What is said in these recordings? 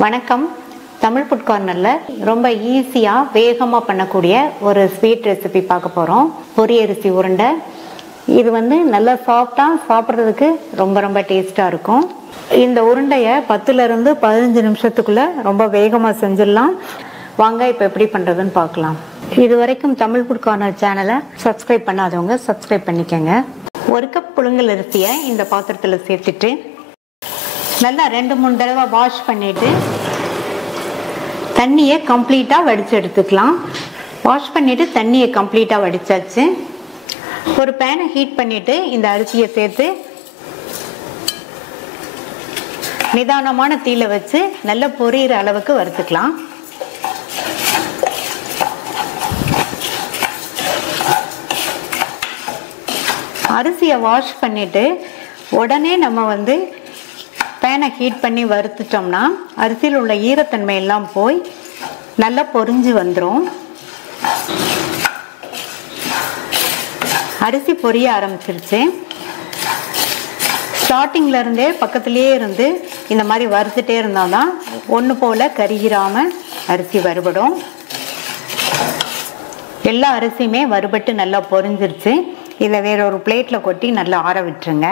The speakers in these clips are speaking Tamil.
வணக்கம். தமிழ் ஃபுட் கார்னரில் ரொம்ப ஈஸியாக வேகமாக பண்ணக்கூடிய ஒரு ஸ்வீட் ரெசிபி பார்க்க போகிறோம். பொரி அரிசி உருண்டை. இது நல்லா சாஃப்டாக சாப்பிட்றதுக்கு ரொம்ப டேஸ்ட்டாக இருக்கும். இந்த உருண்டையை 10லிருந்து 15 நிமிஷத்துக்குள்ளே ரொம்ப வேகமாக செஞ்சிடலாம். வாங்க இப்போ எப்படி பண்ணுறதுன்னு பார்க்கலாம். இது வரைக்கும் தமிழ் ஃபுட் கார்னர் சேனலை சப்ஸ்கிரைப் பண்ணாதவங்க சப்ஸ்கிரைப் பண்ணிக்கோங்க. 1 கப் புழுங்கல் அரிசியை இந்த பாத்திரத்தில் சேர்த்துட்டு நல்லா 2-3 தடவை வாஷ் பண்ணிவிட்டு தண்ணியை கம்ப்ளீட்டாக வடித்து எடுத்துக்கலாம். வாஷ் பண்ணிவிட்டு தண்ணியை கம்ப்ளீட்டாக வடித்தாச்சு. ஒரு பேனை ஹீட் பண்ணிவிட்டு இந்த அரிசியை சேர்த்து நிதானமான தீயில வச்சு நல்லா பொரியிற அளவுக்கு வறுத்துக்கலாம். அரிசியை வாஷ் பண்ணிவிட்டு உடனே நம்ம பேனை ஹீட் பண்ணி வறுத்துட்டோம்னா அரிசியில் உள்ள ஈரத்தன்மை எல்லாம் போய் நல்லா பொரிஞ்சு வந்துடும். அரிசி பொரிய ஆரம்பிச்சிருச்சு. ஸ்டார்டிங்ல இருந்தே பக்கத்துலேயே இருந்து இந்த மாதிரி வறுத்துட்டே இருந்தால்தான் ஒன்று போல கருகிராம அரிசி வறுபடும். எல்லா அரிசியுமே வறுபட்டு நல்லா பொரிஞ்சிருச்சு. இதை வேற ஒரு பிளேட்டில் கொட்டி நல்லா ஆற விட்டுருங்க.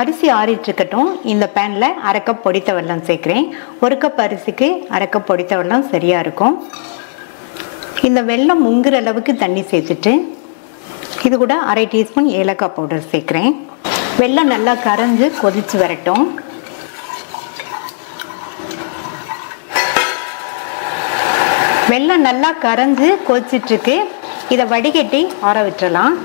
அரிசி ஆறிட்டு இருக்கட்டும். இந்த பேனில் 1/2 கப் பொடித்த வெல்லம் சேர்க்குறேன். 1 கப் அரிசிக்கு 1/2 கப் பொடித்த வெல்லம் சரியாக இருக்கும். இந்த வெல்லம் முங்குற அளவுக்கு தண்ணி சேர்த்துட்டு இது கூட 1/2 டீஸ்பூன் ஏலக்காய் பவுடர் சேர்க்குறேன். வெல்லம் நல்லா கரைஞ்சி கொதிச்சு வரட்டும். வெல்லம் நல்லா கரைஞ்சி கொதிச்சிட்ருக்கு. இதை வடிகட்டி ஆற விட்டுறலாம்.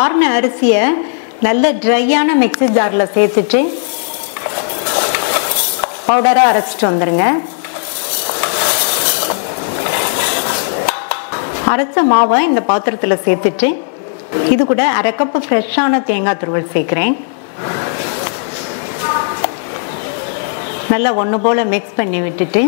ஆறின அரிசியை நல்ல ட்ரையான மிக்ஸி ஜாரில் சேர்த்துட்டு பவுடராக அரைச்சிட்டு வந்துடுங்க. அரைச்ச மாவை இந்த பாத்திரத்தில் சேர்த்துட்டு இது கூட 1/2 கப்பு ஃப்ரெஷ்ஷான தேங்காய் துருவல் சேர்க்குறேன். நல்லா ஒன்று போல் மிக்ஸ் பண்ணி விட்டுட்டு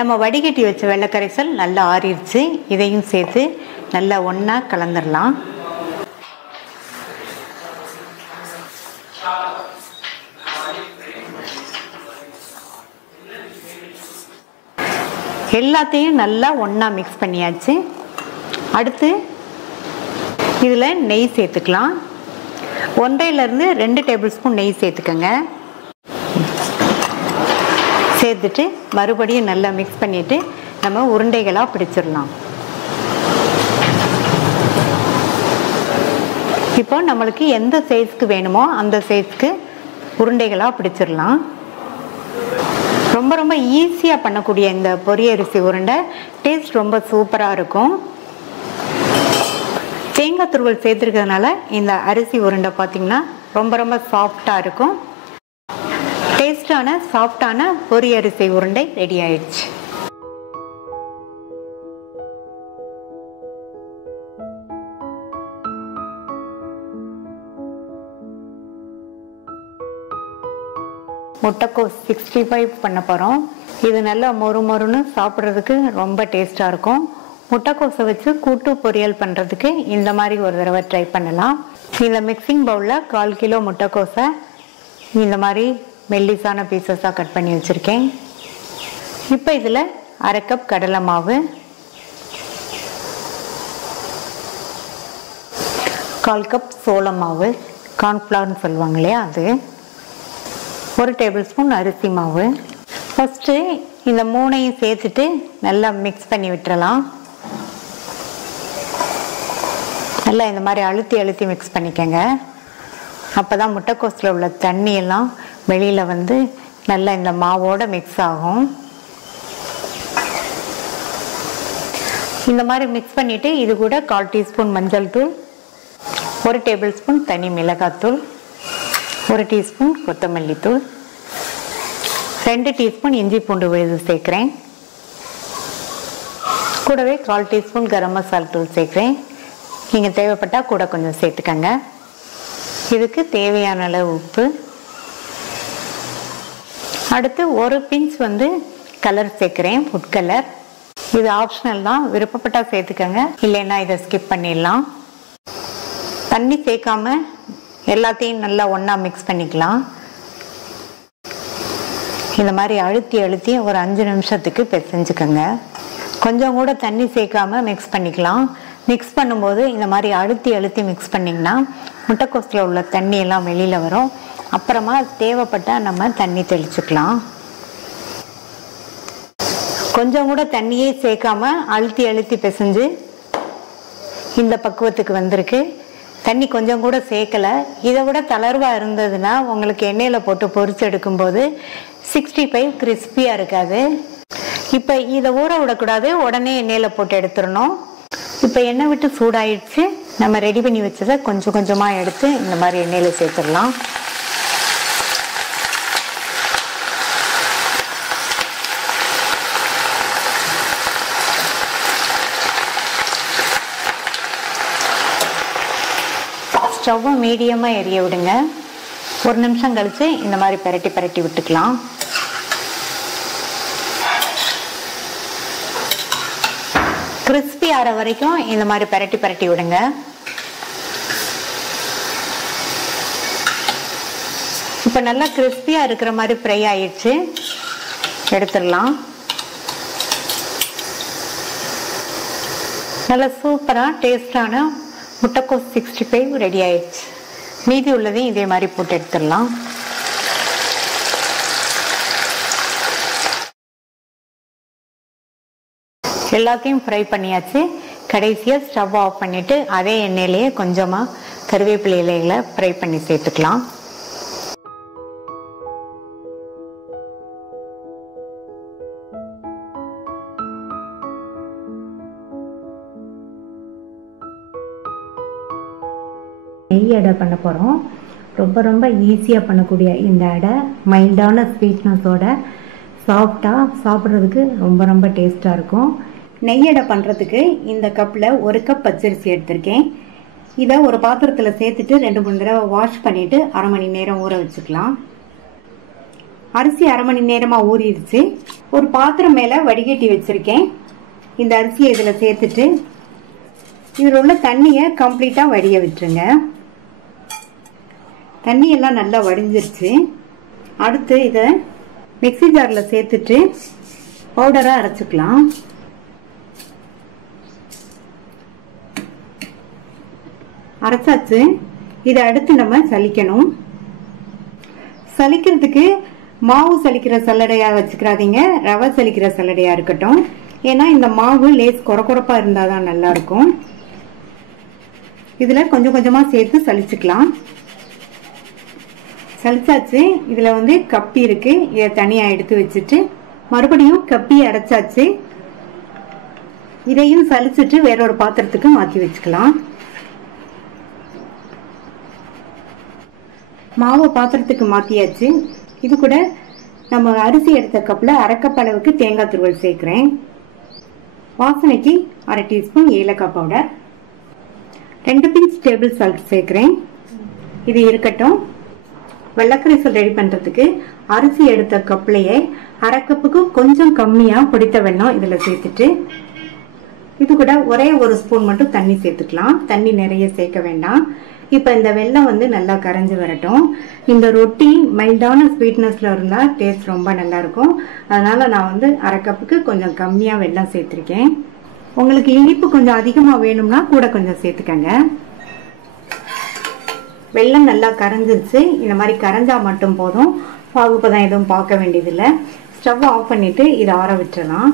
நம்ம வடிகட்டி வச்ச வெள்ளைக்கரைசல் நல்லா ஆறிடுச்சு. இதையும் சேர்த்து நல்லா ஒன்றா கலந்துடலாம். எல்லாத்தையும் நல்லா ஒன்றா மிக்ஸ் பண்ணியாச்சு. அடுத்து இதில் நெய் சேர்த்துக்கலாம். 1.5லிருந்து 2 டேபிள் ஸ்பூன் நெய் சேர்த்துக்கோங்க. சேர்த்துட்டு மறுபடியும் நல்லா மிக்ஸ் பண்ணிவிட்டு நம்ம உருண்டைகளாக பிடிச்சிடலாம். இப்போ நம்மளுக்கு எந்த சைஸ்க்கு வேணுமோ அந்த சைஸ்க்கு உருண்டைகளாக பிடிச்சிடலாம். ரொம்ப ஈஸியாக பண்ணக்கூடிய இந்த பொரி அரிசி உருண்டை டேஸ்ட் ரொம்ப சூப்பராக இருக்கும். தேங்காய் துருவல் சேர்த்துருக்கிறதுனால இந்த அரிசி உருண்டை பார்த்திங்கன்னா ரொம்ப சாஃப்டாக இருக்கும். டேஸ்டான சாஃப்டான பொரி அரிசி உருண்டை ரெடி ஆயிடுச்சு. முட்டைக்கோஸ் 65 பண்ண போகிறோம். இது நல்லா மொறுன்னு சாப்பிட்றதுக்கு ரொம்ப டேஸ்டாக இருக்கும். முட்டைக்கோஸை வச்சு கூட்டு பொரியல் பண்ணுறதுக்கு இந்த மாதிரி ஒரு தடவை ட்ரை பண்ணலாம். இந்த மிக்சிங் பவுலில் 1/4 கிலோ முட்டைக்கோஸை இந்த மாதிரி மெல்லிசான பீசஸாக கட் பண்ணி வச்சுருக்கேன். இப்போ இதில் 1/2 கப் கடலை மாவு, 1/4 கப் சோள மாவு, கார்ன்ஃப்ளவர்னு சொல்லுவாங்க இல்லையா அது, 1 டேபிள் ஸ்பூன் அரிசி மாவு. ஃபஸ்ட்டு இந்த 3ஐயும் சேர்த்துட்டு நல்லா மிக்ஸ் பண்ணி விட்டுறலாம். நல்லா இந்த மாதிரி அழுத்தி மிக்ஸ் பண்ணிக்கோங்க. அப்போ தான் முட்டைக்கோஸில் உள்ள தண்ணியெல்லாம் வெளியில் நல்லா இந்த மாவோடு மிக்ஸ் ஆகும். இந்த மாதிரி மிக்ஸ் பண்ணிவிட்டு இது கூட 1/4 டீஸ்பூன் மஞ்சள் தூள், 1 டேபிள் ஸ்பூன் தனி மிளகாத்தூள், 1 டீஸ்பூன் கொத்தமல்லி தூள், 2 டீஸ்பூன் இஞ்சி பூண்டு விழுது சேர்க்குறேன். கூடவே 1/4 டீஸ்பூன் கரம் மசாலா தூள் சேர்க்குறேன். நீங்கள் தேவைப்பட்டால் கூட கொஞ்சம் சேர்த்துக்கங்க. இதுக்கு தேவையான அளவு உப்பு. அடுத்து 1 பிஞ்ச் கலர் சேர்க்கிறேன், ஃபுட் கலர். இது ஆப்ஷனல் தான், விருப்பப்பட்டா சேர்த்துக்கங்க, இல்லைன்னா இதை ஸ்கிப் பண்ணிடலாம். தண்ணி சேர்க்காம எல்லாத்தையும் நல்லா ஒன்றா மிக்ஸ் பண்ணிக்கலாம். இந்த மாதிரி அழுத்தி அழுத்தி ஒரு 5 நிமிஷத்துக்கு பிசைஞ்சுக்கோங்க. கொஞ்சம் கூட தண்ணி சேர்க்காம மிக்ஸ் பண்ணிக்கலாம். மிக்ஸ் பண்ணும்போது இந்த மாதிரி அழுத்தி அழுத்தி மிக்ஸ் பண்ணிங்கன்னா முட்டைக்கோஸில் உள்ள தண்ணி எல்லாம் வெளியில் வரும். அப்புறமா தேவைப்பட்டால் நம்ம தண்ணி தெளிச்சுக்கலாம். கொஞ்சம் கூட தண்ணியே சேர்க்காம அழுத்தி அழுத்தி பிசைஞ்சு இந்த பக்குவத்துக்கு வந்திருக்கு. தண்ணி கொஞ்சம் கூட சேர்க்கலை. இதை விட தளர்வாக இருந்ததுன்னா உங்களுக்கு எண்ணெயில் போட்டு பொரிச்சு எடுக்கும்போது 65 கிறிஸ்பியாக இருக்காது. இப்போ இதை ஊற விடக்கூடாது, உடனே எண்ணெயில் போட்டு எடுத்துடணும். இப்போ எண்ணெய் விட்டு சூடாயிடுச்சு. நம்ம ரெடி பண்ணி வச்சதை கொஞ்சம் கொஞ்சமாக எடுத்து இந்த மாதிரி எண்ணெயில் சேர்த்துடலாம். ஸ்டவ்வை மீடியமாக எரிய விடுங்க. 1 நிமிஷம் கழித்து இந்த மாதிரி பரட்டி பரட்டி விட்டுக்கலாம். கிறிஸ்பி ஆகிற வரைக்கும் இந்த மாதிரி பரட்டி பரட்டி விடுங்க. இப்போ நல்லா கிறிஸ்பியாக இருக்கிற மாதிரி ஃப்ரை ஆயிடுச்சு. எடுத்துடலாம். நல்லா சூப்பராக டேஸ்டான முட்டைக்கோஸ் 65 ரெடி ஆயிடுச்சு. மீதி உள்ளதையும் இதே மாதிரி போட்டு எடுத்துடலாம். எல்லாத்தையும் ஃப்ரை பண்ணியாச்சு. கடைசியாக ஸ்டவ் ஆஃப் பண்ணிவிட்டு அதே எண்ணெயிலேயே கொஞ்சமாக கருவேப்பிலை இலைகளை ஃப்ரை பண்ணி சேர்த்துக்கலாம். நெய் அடை பண்ண போகிறோம். ரொம்ப ரொம்ப ஈஸியாக பண்ணக்கூடிய இந்த அடை மைல்டான ஸ்வீட்னஸோட சாஃப்டாக சாப்பிட்றதுக்கு ரொம்ப ரொம்ப டேஸ்ட்டாக இருக்கும். நெய் அடை பண்ணுறதுக்கு இந்த கப்பில் 1 கப் பச்சரிசி எடுத்திருக்கேன். இதை ஒரு பாத்திரத்தில் சேர்த்துட்டு 2-3 தடவை வாஷ் பண்ணிவிட்டு அரை மணி நேரம் ஊற வச்சுக்கலாம். அரிசி அரை மணி நேரமாக ஊறிடுச்சு. ஒரு பாத்திரம் மேலே வடிகட்டி வச்சுருக்கேன். இந்த அரிசியை இதில் சேர்த்துட்டு இதில் உள்ள தண்ணியை கம்ப்ளீட்டாக வடிய விட்டுருங்க. தண்ணியெல்லாம் நல்லா வடிஞ்சிருச்சு. அடுத்து இதை மிக்ஸி ஜாரில் சேர்த்துட்டு பவுடராக அரைச்சிக்கலாம். அரைச்சாச்சு. இதை அடுத்து நம்ம சலிக்கணும். சலிக்கிறதுக்கு மாவு சலிக்கிற சல்லடையாக வச்சுக்கிறாதீங்க, ரவை சலிக்கிற சல்லடையாக இருக்கட்டும். ஏன்னா இந்த மாவு லேஸ் குறக்குறப்பாக இருந்தால் தான் நல்லாயிருக்கும். இதில் கொஞ்சம் கொஞ்சமாக சேர்த்து சலிச்சுக்கலாம். சலிச்சாச்சு. இதில் வந்து கப்பி இருக்குது, இதை தனியாக எடுத்து வச்சுட்டு மறுபடியும் கப்பி அரைச்சாச்சு. இதையும் சலிச்சுட்டு வேறொரு பாத்திரத்துக்கு மாற்றி வச்சுக்கலாம். மாவு பாத்திரத்துக்கு மாற்றியாச்சு. இது கூட நம்ம அரிசி எடுத்த கப்பில் அரை கப் அளவுக்கு தேங்காய் துருவல் சேர்க்குறேன். வாசனைக்கு அரை டீஸ்பூன் ஏலக்காய் பவுடர், 2 பிஞ்ச் டேபிள் சால்ட் சேர்க்குறேன். இது இருக்கட்டும். வெள்ளக்கரைசல் ரெடி பண்ணுறதுக்கு அரிசி எடுத்த கப்லேயே அரை கப்புக்கு கொஞ்சம் கம்மியாக பொடித்த வெல்லம் இதில் சேர்த்துட்டு இது கூட ஒரே 1 ஸ்பூன் மட்டும் தண்ணி சேர்த்துக்கலாம். தண்ணி நிறைய சேர்க்க வேண்டாம். இப்போ இந்த வெல்லம் வந்து நல்லா கரைஞ்சி வரட்டும். இந்த ரொட்டி மைல்டான ஸ்வீட்னஸில் இருந்தால் டேஸ்ட் ரொம்ப நல்லாயிருக்கும். அதனால் நான் வந்து அரை கப்புக்கு கொஞ்சம் கம்மியாக வெல்லம் சேர்த்துருக்கேன். உங்களுக்கு இனிப்பு கொஞ்சம் அதிகமாக வேணும்னா கூட கொஞ்சம் சேர்த்துக்கங்க. வெல்லம் நல்லா கரைஞ்சிருச்சு. இந்த மாதிரி கரைஞ்சா மட்டும் போதும். பாகுப்பதம் எதுவும் பார்க்க வேண்டியதில்லை. ஸ்டவ் ஆஃப் பண்ணிவிட்டு இதை ஆற விட்டுறலாம்.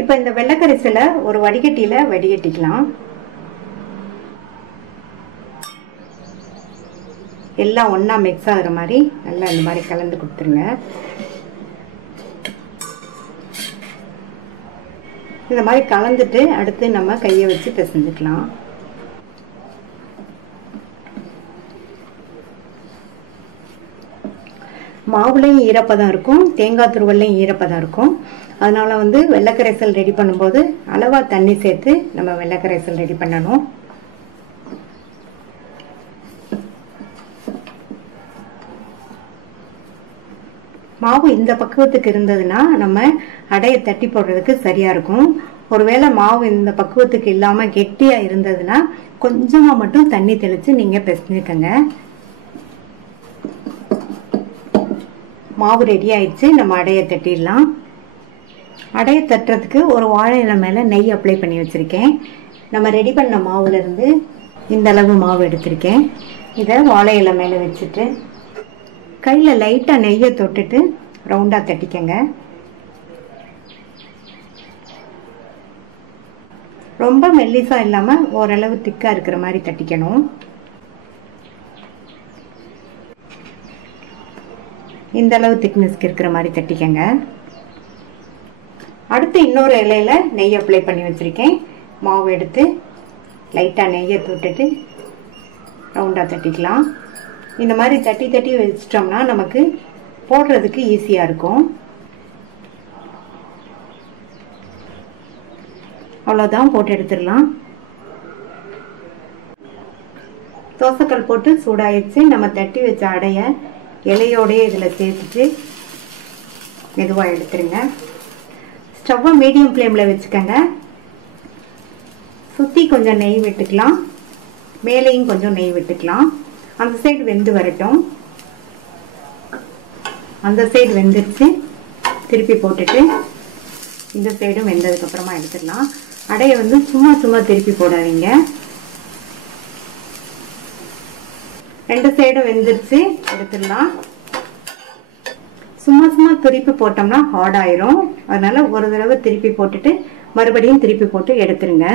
இப்போ இந்த வெள்ளைக்கரைசலை ஒரு வடிகட்டியில் வடிகட்டிக்கலாம். எல்லாம் ஒன்றா மிக்ஸ் ஆகிற மாதிரி நல்லா இந்த மாதிரி கலந்து கொடுத்துருங்க. இந்த மாதிரி கலந்துட்டு அடுத்து நம்ம கையை வச்சு பிசைஞ்சுக்கலாம். மாவுலையும் ஈரப்பதம் இருக்கும், தேங்காய் துருவல்லையும் ஈரப்பதம் இருக்கும். அதனால வந்து வெள்ளைக்கரைசல் ரெடி பண்ணும்போது அளவா தண்ணி சேர்த்து நம்ம வெள்ளைக்கரைசல் ரெடி பண்ணணும். மாவு இந்த பக்குவத்துக்கு இருந்ததுன்னா நம்ம அடையை தட்டி போடுறதுக்கு சரியா இருக்கும். ஒருவேளை மாவு இந்த பக்குவத்துக்கு இல்லாம கெட்டியா இருந்ததுன்னா கொஞ்சமா மட்டும் தண்ணி தெளிச்சு நீங்க பிசைஞ்சுக்கங்க. மாவு ரெடி ஆயிடுச்சு. நம்ம அடையை தட்டிடலாம். அடையை தட்டுறதுக்கு ஒரு வாழை இலை மேல நெய் அப்ளை பண்ணி வச்சிருக்கேன். நம்ம ரெடி பண்ண மாவுல இருந்து இந்த அளவு மாவு எடுத்திருக்கேன். இதை வாழை இலை மேல வச்சுட்டு கையில லைட்டா நெய்யை தொட்டுட்டு ரவுண்டா தட்டிக்கங்க. ரொம்ப மெல்லிசா இல்லாம ஓரளவு திக்கா இருக்கிற மாதிரி தட்டிக்கணும். இந்த அளவு திக்னஸ்க்கு இருக்கிற மாதிரி தட்டிக்கங்க. அடுத்து இன்னொரு இலையில நெய் அப்ளை பண்ணி வச்சிருக்கேன். மாவு எடுத்து லைட்டா நெய்யை தொட்டுட்டு ரவுண்டா தட்டிக்கலாம். இந்த மாதிரி தட்டி தட்டி வச்சிட்டோம்னா நமக்கு போடுறதுக்கு ஈஸியா இருக்கும். அவ்வளவுதான், போட்டு எடுத்துடலாம். தோசைக்கல் போட்டு சூடாயிடுச்சு. நம்ம தட்டி வச்ச அடைய இலையோடய இதுல சேர்த்துட்டு மெதுவா எடுத்துருங்க. ஸ்டவ்வை மீடியம் ஃப்ளேம்ல வச்சுக்கோங்க. சுத்தி கொஞ்சம் நெய் விட்டுக்கலாம், மேலேயும் கொஞ்சம் நெய் விட்டுக்கலாம். அந்த சைடு வெந்து வரட்டும். அந்த சைடு வெந்துருச்சு. திருப்பி போட்டுட்டு இந்த சைடும் வெந்ததுக்கு அப்புறமா எடுத்துடலாம். அடைய சும்மா சும்மா திருப்பி போடாதீங்க. ரெண்டு சைடும் வெந்துருச்சு, எடுத்துடலாம். சும்மா சும்மா திருப்பி போட்டோம்னா ஹார்ட் ஆயிரும். அதனால ஒரு தடவை திருப்பி போட்டுட்டு மறுபடியும் திருப்பி போட்டு எடுத்துருங்க.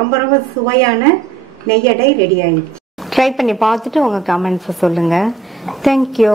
ரொம்ப ரொம்ப சுவையான நெய் அடை ரெடி ஆயிடுச்சு. ட்ரை பண்ணி பார்த்துட்டு உங்க கமெண்ட்ஸ் சொல்லுங்க. தேங்க்யூ.